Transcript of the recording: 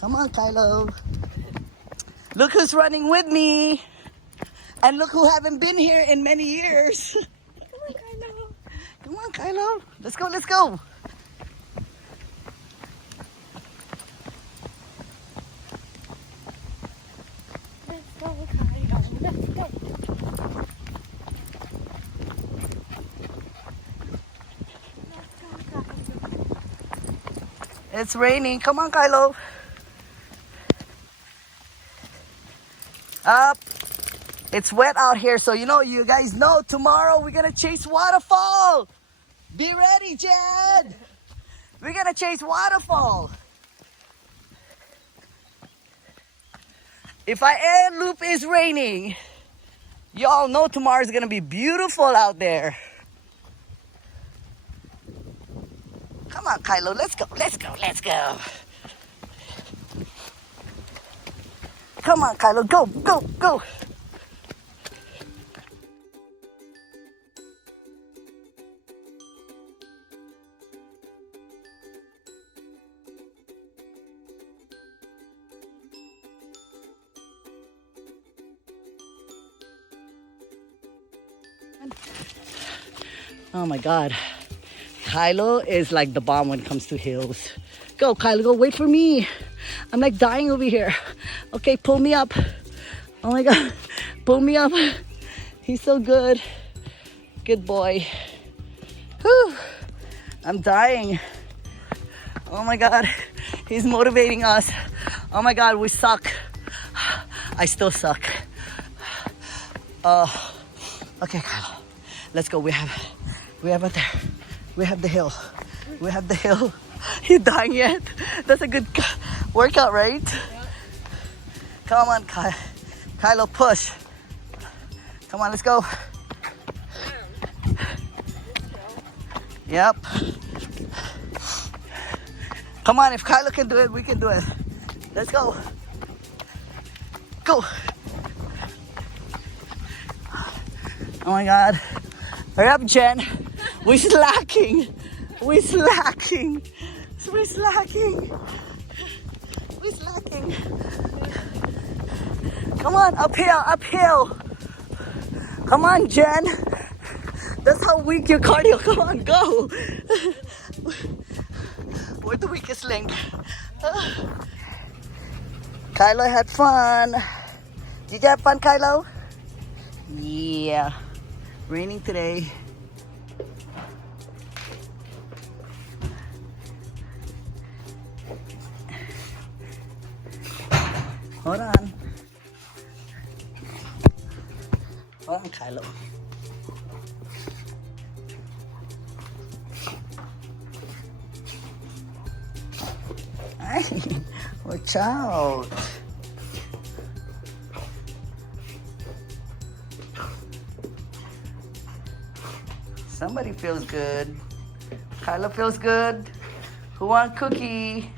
Come on, Kylo. Look who's running with me. And look who haven't been here in many years. Come on, Kylo. Come on, Kylo. Let's go, let's go. Let's go, Kylo. Let's go. It's raining. Come on, Kylo. Up. It's wet out here, so you guys know tomorrow we're gonna chase waterfall. Be ready, Jen. We're gonna chase waterfall. If Aiea Loop is raining, y'all know tomorrow's gonna be beautiful out there. Come on, Kylo, let's go, let's go, let's go. Come on, Kylo, go, go, go. Oh my God. Kylo is like the bomb when it comes to hills. Go, Kylo, go, wait for me. I'm like dying over here. Okay, pull me up. Oh my God, pull me up. He's so good. Good boy. Whew. I'm dying. Oh my God, he's motivating us. Oh my God, we suck. I still suck. Okay, Kylo, let's go. We have it there. We have the hill. We have the hill. You dying yet? That's a good workout, right? Yeah. Come on, Kylo, push. Come on, let's go. Yep. Come on, if Kylo can do it, we can do it. Let's go. Go. Oh my God. Hurry up, Jen. We're slacking. We're slacking. We're slacking. We're slacking. Come on, uphill, uphill. Come on, Jen. That's how weak your cardio. Come on, go. We're the weakest link. Kylo had fun. You got fun, Kylo? Yeah. Raining today. Hold on. Hold on, Kylo. Hey, watch out. Somebody feels good. Kylo feels good. Who wants cookie?